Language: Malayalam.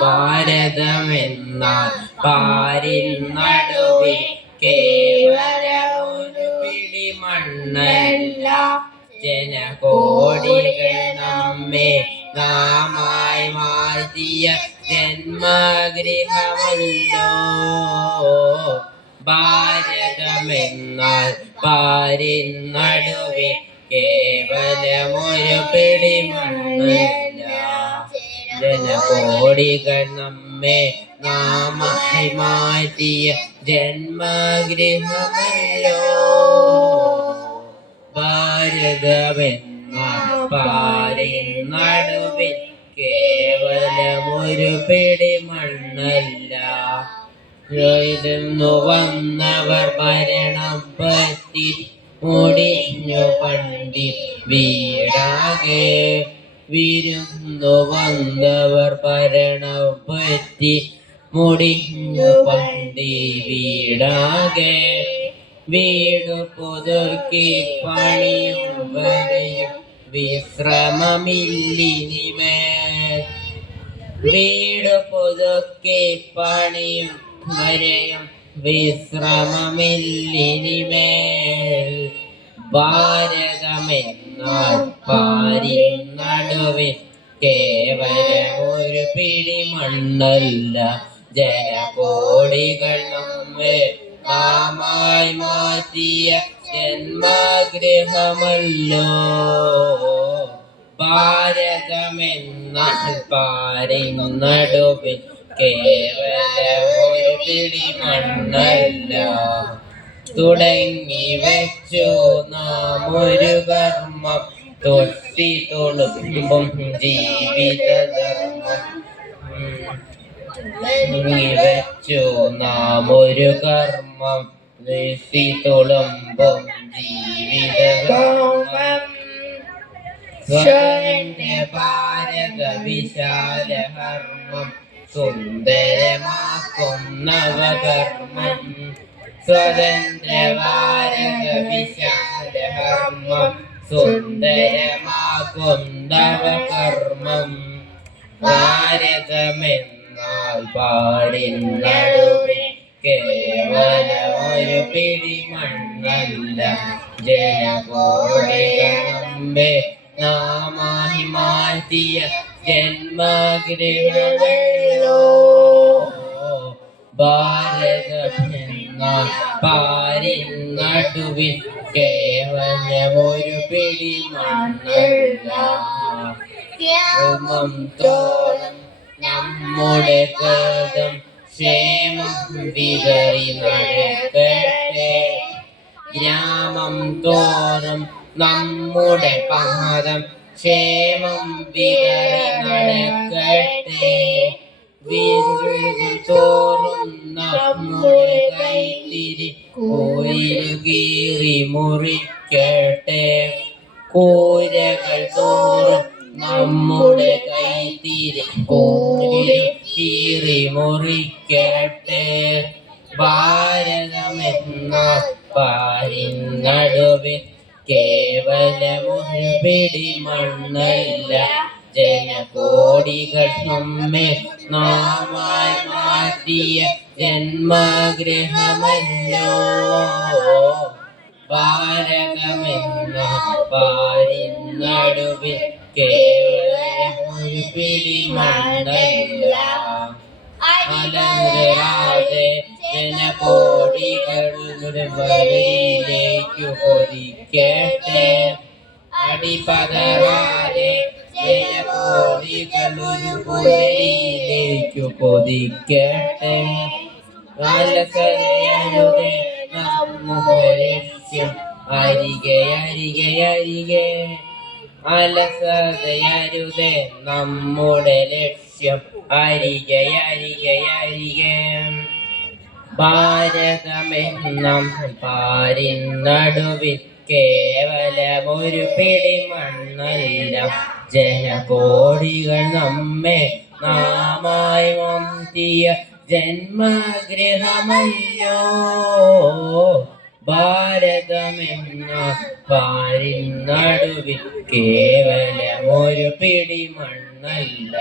ഭാരതമെന്നാൽ പാരിൻ നടുവിൽ കേവല ഒരു പിടി മണ്ണല്ല, ജനകോടികൾ നമ്മെ നാമായി മാറ്റിയ ജന്മഗൃഹമല്ലോ. ഭാരതമെന്നാൽ പാരിൻ നടുവിൽ കേവലമൊരു പിടി മണ്ണല്ല, ജനകോടികൾ നമ്മെ നാമായി മാറ്റിയ ജന്മഗൃഹമല്ലോ. ഭാരതമെന്നാൽ പാരിൻ നടുവിൽ കേവലമൊരു പിടി മണ്ണല്ല, ു വന്നവർ ഭരണം പറ്റി മുടിഞ്ഞു പണ്ഡിറ്റ് വീടാകെ. വിരുന്നു വന്നവർ ഭരണം പറ്റി മുടിഞ്ഞു പണ്ഡിറ്റ് വീടാകെ. വീടു പുതുക്കി പണിയും വരെയും വിശ്രമമില്ലിനിമേൽ, വീടു പുതുക്കി പണിയും വരെയും വിശ്രമമില്ലിനിമേൽ. ഭാരതമെന്നാൽ പാരിൻ നടുവിൽ കേവലം ഒരു പിടി മണ്ണല്ല, ജനകോടികൾ നമ്മെ നാമായി മാറ്റിയ ജന്മഗൃഹമല്ലോ. ഭാരതമെന്നാൽ പാരിൻ നടുവിൽ കേവലം ഒരു പിടി മണ്ണല്ല, തുടങ്ങി വെച്ചു നാം ഒരു കർമ്മം, തൊട്ടി തൊളുമ്പും ജീവിതധർമ്മം. വെച്ചു നാം ഒരു കർമ്മം, തൊട്ടി തൊളുമ്പും ജീവിതധർമ്മം. സ്വതന്ത്ര ഭാരത വിശാലകർമ്മം, സുന്ദരമാക്കും നവകർമ്മം. സ്വതന്ത്ര ഭാരത വിശാലകർമ്മം, സുന്ദരമാക്കും നവകർമ്മം. ഭാരതമെന്നാൽ പാരിൻ നടുവിൽ കേവലം ഒരു പിടി മണ്ണല്ല, ജനകോടികൾ നമ്മെ നാമായി മാറ്റിയ ജന്മഗൃഹമല്ലോ. ഭാരതമെന്നാൽ പാരിൻ നടുവിൽ കേവലമൊരു പിടി മണ്ണല്ല, തോളം നമ്മുടെ കൃതം ക്ഷേമം വിതറി നടക്കട്ടെ. ഗ്രാമം തോറും നമ്മുടെ പാദം ക്ഷേമം വിതറി നടക്കട്ടെ. വീടുകൾ തോറും നമ്മുടെ കൈത്തിരി കോയിലുകീറി മുറിക്കട്ടെ. കൂരകൾ തോറും നമ്മുടെ കൈത്തിരി കോയിലുകീറി മുറിക്കട്ടെ. ഭാരതമെന്ന പാരിൻ നടുവിൽ കേവലമൊരു പിടി മണ്ണല്ല, ജനകോടികൾ നമ്മെ നാമായി മാറ്റിയ ജന്മഗൃഹമല്ലോ. ഭാരതമെന്ന പാരിൻ നടുവിൽ കേവലമൊരു പിടി മണ്ണല്ല, അലരാതെ ജനകോടികളുടെ വരയിലേക്കു കൊതിക്കട്ടെ. അടിപതറാതെ ജനകോടികളൊരു പുരയിലേക്കു കൊതിക്കട്ടെ. അലസതയരുതേ നമ്മുടെ ലക്ഷ്യം, അരികെ അരികെ അരികെ. അലസതയരുതേ നമ്മുടെ ലക്ഷ്യം, അരികെ അരികെ അരികെ. ഭാരതമെന്ന പാരിൻ നടുവിൽ കേവലമൊരു പിടി മണ്ണല്ല, ജനകോടികൾ നമ്മെ നാമായി മാറ്റിയ ജന്മഗൃഹമല്ലോ. ഭാരതമെന്ന പാരിൻ നടുവിൽ കേവലമൊരു പിടി മണ്ണല്ല.